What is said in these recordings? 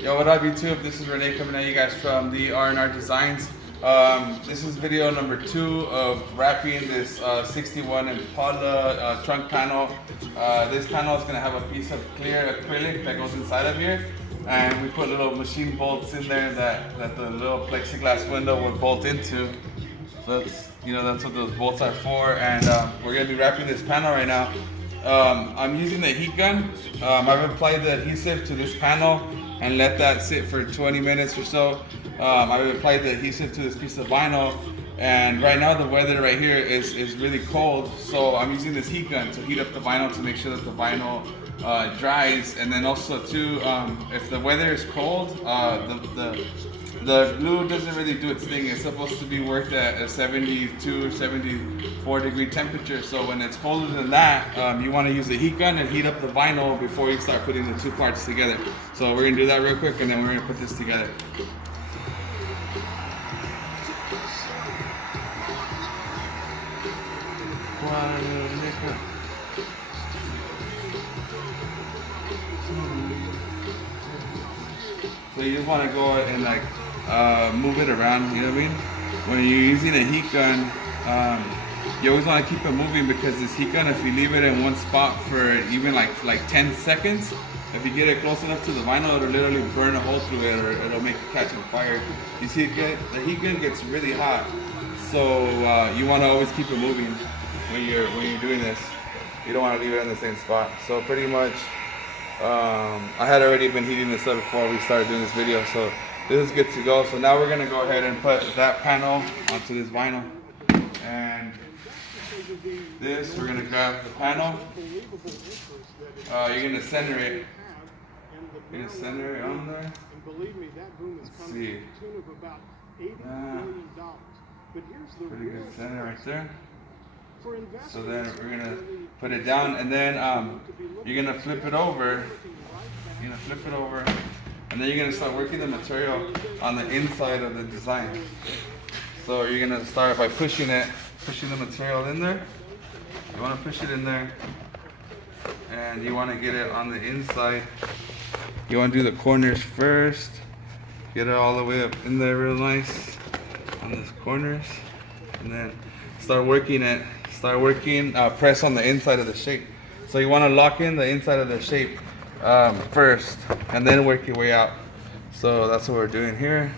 Yo, what up YouTube? This is Renee coming at you guys from the R&R Designs. This is video number 2 of wrapping this 61 Impala trunk panel. This panel is going to have a piece of clear acrylic that goes inside of here. And we put little machine bolts in there that the little plexiglass window would bolt into. So that's what those bolts are for. And we're going to be wrapping this panel right now. I'm using the heat gun. I've applied the adhesive to this panel and let that sit for 20 minutes or so. I've applied the adhesive to this piece of vinyl, and right now the weather right here is really cold, so I'm using this heat gun to heat up the vinyl to make sure that the vinyl dries. And then also too, if the weather is cold, the glue doesn't really do its thing. It's supposed to be worked at a 72 or 74 degree temperature. So when it's colder than that, you want to use the heat gun and heat up the vinyl before you start putting the two parts together. So we're gonna do that real quick, and then we're gonna put this together. So you just want to go and like move it around, you know what I mean? When you're using a heat gun, you always want to keep it moving, because this heat gun, if you leave it in one spot for even like 10 seconds, if you get it close enough to the vinyl, it'll literally burn a hole through it, or it'll make it catch on fire. You see, the heat gun gets really hot, so you want to always keep it moving when you're doing this. You don't want to leave it in the same spot. So pretty much, I had already been heating this up before we started doing this video, so this is good to go. So now we're gonna go ahead and put that panel onto this vinyl, and this, we're gonna grab the panel. You're gonna center it. You're gonna center it on there. Let's see. Pretty good center right there. So then we're gonna put it down, and then you're gonna flip it over. You're gonna flip it over, and then you're gonna start working the material on the inside of the design. So you're gonna start by pushing the material in there. You wanna push it in there, and you wanna get it on the inside. You wanna do the corners first. Get it all the way up in there real nice on those corners, and then start working it. Press on the inside of the shape. So you want to lock in the inside of the shape first, and then work your way out. So that's what we're doing here.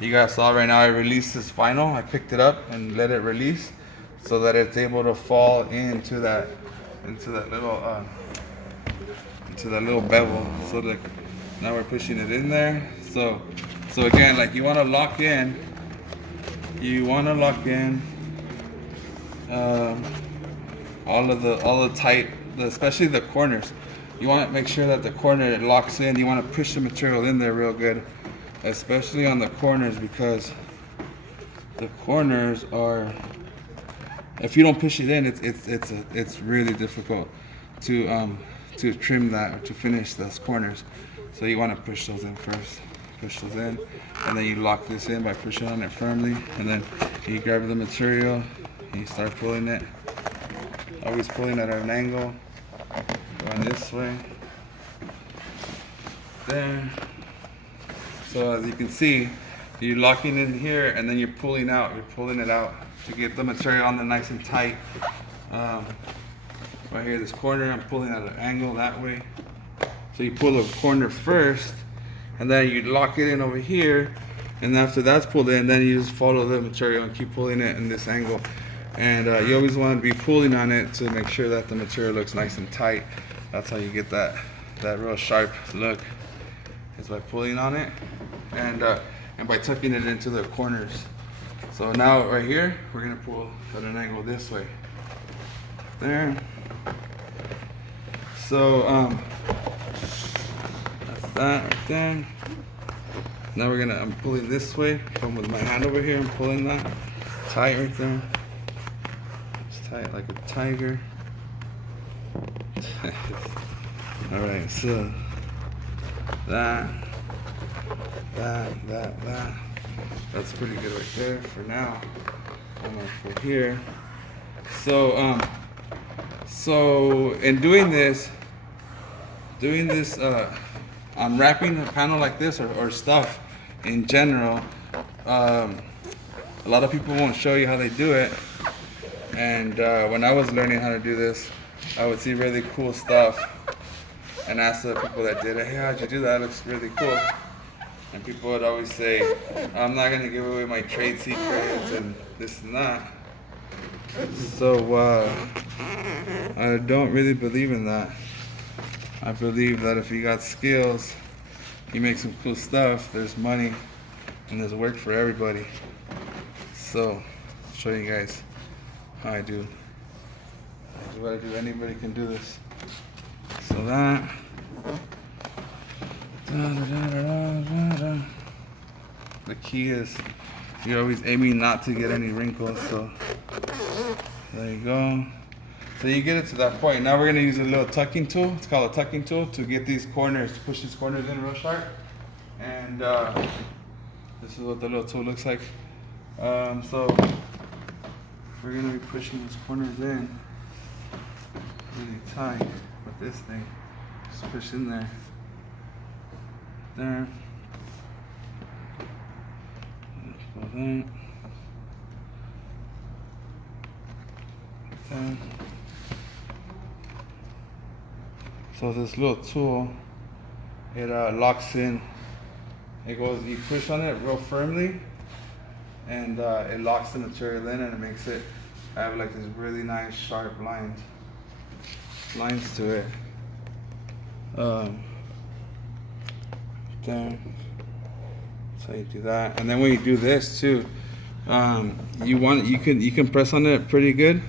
You guys saw right now I released this vinyl. I picked it up and let it release so that it's able to fall into that little bevel. So that now we're pushing it in there. So again, like, you want to lock in. All the tight, especially the corners. You want to make sure that the corner locks in. You want to push the material in there real good, especially on the corners, because the corners are, if you don't push it in, it's really difficult to trim that, or to finish those corners. So you want to push those in first. Push those in, and then you lock this in by pushing on it firmly, and then you grab the material and you start pulling it. Always pulling at an angle, going this way, there. So as you can see, you're locking in here, and then you're pulling it out to get the material on there nice and tight. Right here, this corner, I'm pulling at an angle that way. So you pull the corner first, and then you lock it in over here, and after that's pulled in, then you just follow the material and keep pulling it in this angle. And you always want to be pulling on it to make sure that the material looks nice and tight. That's how you get that real sharp look, is by pulling on it and by tucking it into the corners. So now right here, we're gonna pull at an angle this way, there. So that's that right there. Now I'm pulling this way. Come with my hand over here. I'm pulling that tight right there. It's tight like a tiger. All right, so that. That's pretty good right there for now. I'm gonna put here. So in doing this on wrapping a panel like this or stuff in general, a lot of people won't show you how they do it. And when I was learning how to do this, I would see really cool stuff and ask the people that did it, hey, how'd you do that? It looks really cool. And people would always say, I'm not gonna give away my trade secrets and this and that. So I don't really believe in that. I believe that if you got skills, you make some cool stuff, there's money and there's work for everybody. So I'll show you guys how I do. This is what I do. Anybody can do this. So that. The key is you're always aiming not to get any wrinkles. So there you go. So you get it to that point. Now we're gonna use a little tucking tool. It's called a tucking tool to get these corners, to push these corners in real sharp. And this is what the little tool looks like. So we're gonna be pushing these corners in really tight with this thing. Just push in there. There. Go there. There. So this little tool, it locks in. It goes, you push on it real firmly, and it locks the material in, and it makes it have like this really nice sharp lines to it. There. So you do that, and then when you do this too, you can press on it pretty good,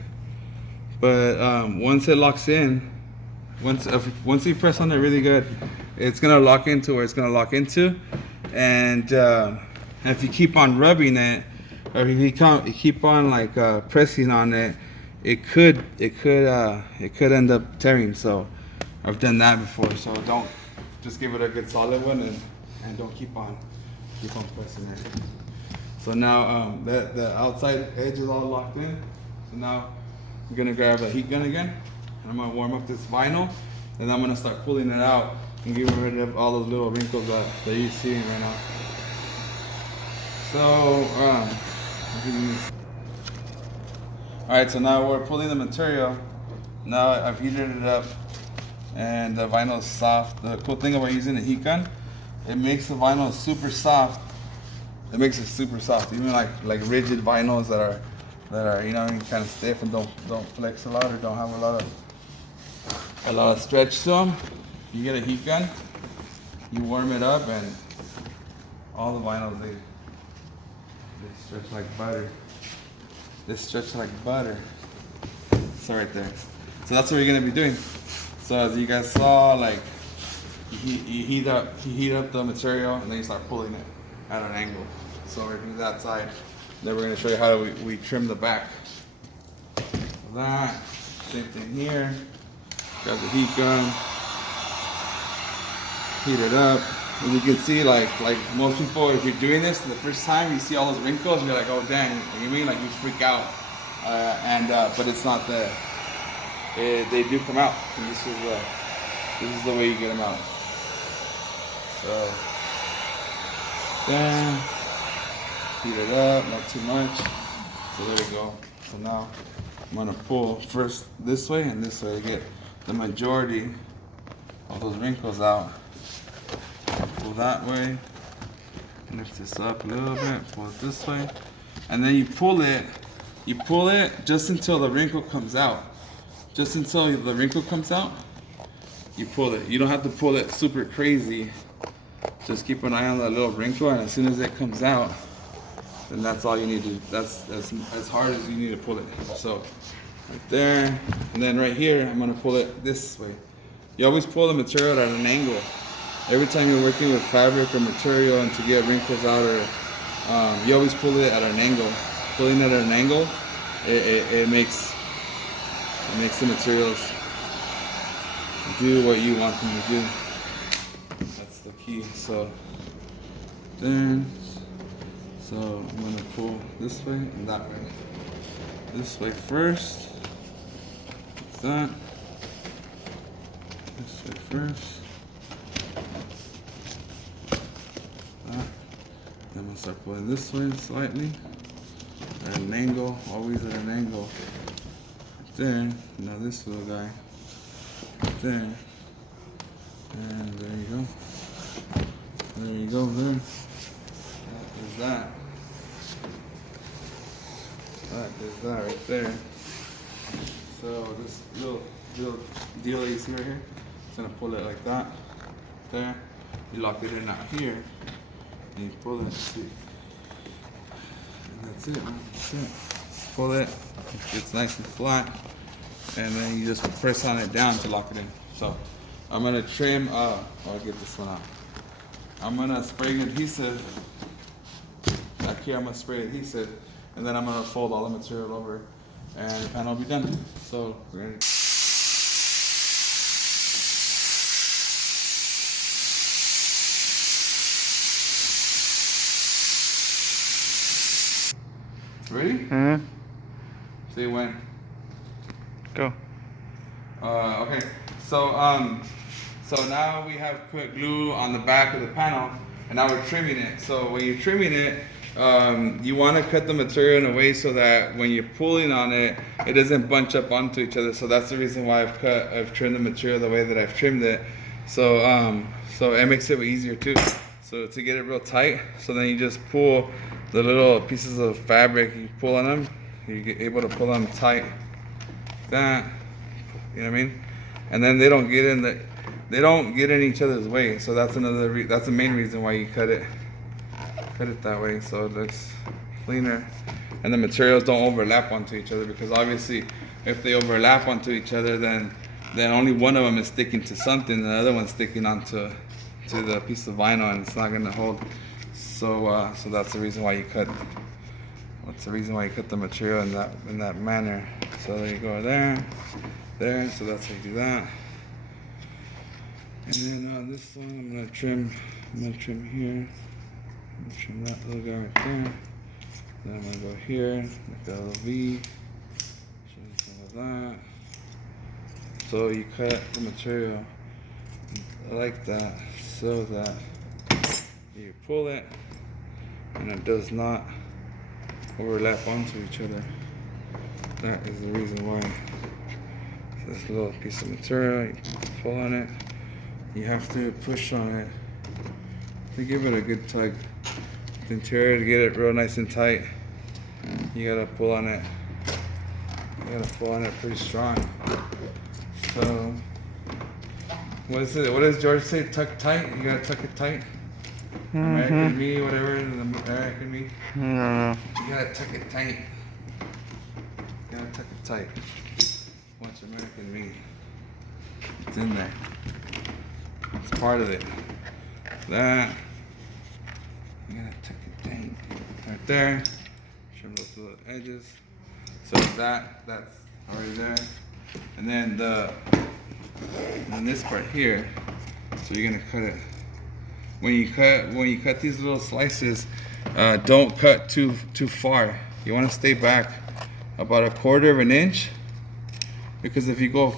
but once it locks in, once you press on it really good, it's gonna lock into where it's gonna lock into, and if you keep on rubbing it, or if you keep on like pressing on it, it could end up tearing. So I've done that before. So don't, just give it a good solid one, and don't keep on pressing it. So now the outside edge is all locked in. So now I'm gonna grab a heat gun again, and I'm gonna warm up this vinyl, and I'm gonna start pulling it out and getting rid of all those little wrinkles that you're seeing right now. So alright, so now we're pulling the material. Now I've heated it up and the vinyl is soft. The cool thing about using a heat gun, it makes the vinyl super soft. It makes it super soft. Even like rigid vinyls that are kind of stiff and don't flex a lot or don't have a lot of stretch to them. You get a heat gun, you warm it up, and all the vinyls they stretch like butter. They stretch like butter. So right there. So that's what you're gonna be doing. So as you guys saw, like you heat up the material, and then you start pulling it at an angle. So we're gonna do that side. Then we're gonna show you how we trim the back. That same thing here. Grab the heat gun, heat it up. And you can see, like most people, if you're doing this for the first time, you see all those wrinkles, and you're like, oh dang, you mean, like you freak out. But it's not there. They do come out. And this is the way you get them out. So then heat it up, not too much. So there we go. So now I'm gonna pull first this way and this way to get the majority of those wrinkles out. Pull that way, lift this up a little bit, pull it this way, and then you pull it just until the wrinkle comes out. Just until the wrinkle comes out, you pull it. You don't have to pull it super crazy. Just keep an eye on that little wrinkle, and as soon as it comes out, then that's all you need to, that's as hard as you need to pull it. So right there, and then right here, I'm gonna pull it this way. You always pull the material at an angle. Every time you're working with fabric or material and to get wrinkles out, or you always pull it at an angle. Pulling it at an angle, it makes the materials do what you want them to do. That's the key. So I'm gonna pull this way and that way. This way first. Like that. This way first. I'm gonna start pulling this way slightly. At an angle, always at an angle. There, now this little guy. There. And there you go. There you go, there. There's that. There's that right there. So this little deal that you see right here, it's gonna pull it like that. There. You lock it in out here. And you pull it, see. And that's it, man. That's it. Pull it. It's nice and flat. And then you just press on it down to lock it in. So I'm gonna trim, I'll get this one out. I'm gonna spray adhesive. Back here I'm gonna spray adhesive, and then I'm gonna fold all the material over, and the panel will be done. So we're gonna ready? Mm-hmm. See when? Go. Okay. So now we have put glue on the back of the panel, and now we're trimming it. So when you're trimming it, you want to cut the material in a way so that when you're pulling on it, it doesn't bunch up onto each other. So that's the reason why I've trimmed the material the way that I've trimmed it. So so it makes it easier too. So to get it real tight, so then you just pull the little pieces of fabric, you pull on them, you get able to pull them tight. Like that, you know what I mean? And then they don't get in each other's way. So that's that's the main reason why you cut it that way, so it looks cleaner. And the materials don't overlap onto each other, because obviously if they overlap onto each other, then only one of them is sticking to something, and the other one's sticking onto the piece of vinyl, and it's not going to hold. So so that's the reason why you cut. That's the reason why you cut the material in that manner. So there you go, there. So that's how you do that. And then on this one, I'm gonna trim here. I'm gonna trim that little guy right there. Then I'm gonna go here, make that little V. Trim some of that. So you cut the material like that, so that you pull it, and it does not overlap onto each other. That is the reason why. This little piece of material, you pull on it. You have to push on it to give it a good tug. The interior, to get it real nice and tight, you gotta pull on it. You gotta pull on it pretty strong. So, what does George say? Tuck tight? You gotta tuck it tight? Mm-hmm. American me, whatever, American me. No. You gotta tuck it tight. You gotta tuck it tight. Watch American me. It's in there. It's part of it. That. You gotta tuck it tight. Right there. Trim those little edges. So that's already there. And then this part here. So you're gonna cut it. When you cut these little slices, don't cut too far. You want to stay back about 1/4 of an inch, because if you go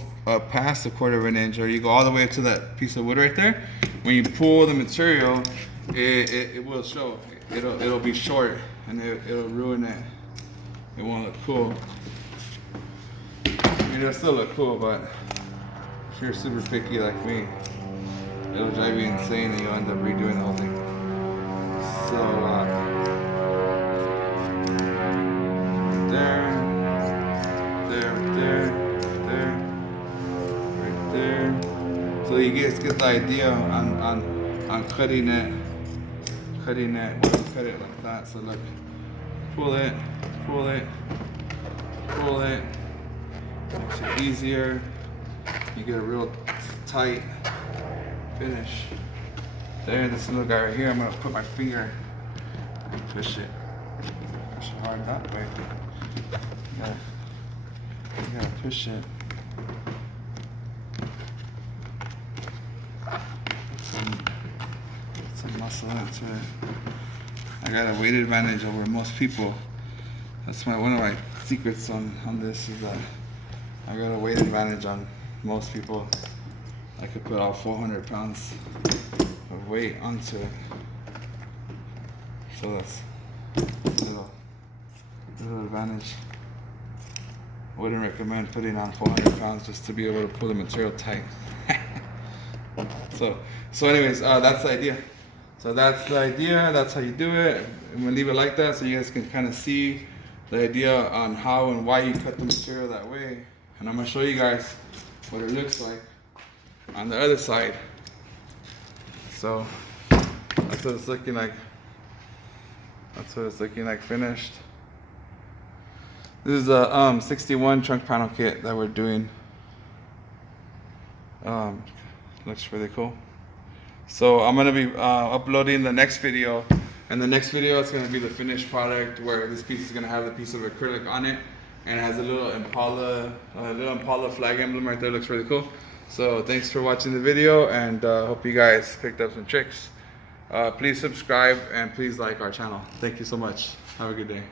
past 1/4 of an inch, or you go all the way up to that piece of wood right there, when you pull the material, it will show. It'll be short, and it'll ruin it. It won't look cool. I mean, it'll still look cool, but if you're super picky like me, it'll drive you insane, and you'll end up redoing the whole thing. So there, right there. So you guys get the idea on cutting it. Cut it like that. So look, pull it. Makes it easier. You get a real tight finish. There, this little guy right here, I'm gonna put my finger and push it hard that way. You gotta push it. Put some muscle into it. I got a weight advantage over most people. That's one of my secrets on this, is that I got a weight advantage on most people. I could put all 400 pounds of weight onto it. So that's a little advantage. Wouldn't recommend putting on 400 pounds just to be able to pull the material tight. So anyways, that's the idea. So that's the idea. That's how you do it. I'm gonna leave it like that so you guys can kind of see the idea on how and why you cut the material that way. And I'm gonna show you guys what it looks like on the other side. So that's what it's looking like. That's what it's looking like finished. This is a 61 trunk panel kit that we're doing. Looks really cool. So I'm gonna be uploading the next video, and the next video is gonna be the finished product where this piece is gonna have the piece of acrylic on it, and it has a little impala flag emblem right there. Looks really cool. So thanks for watching the video, and hope you guys picked up some tricks. Please subscribe and please like our channel. Thank you so much. Have a good day.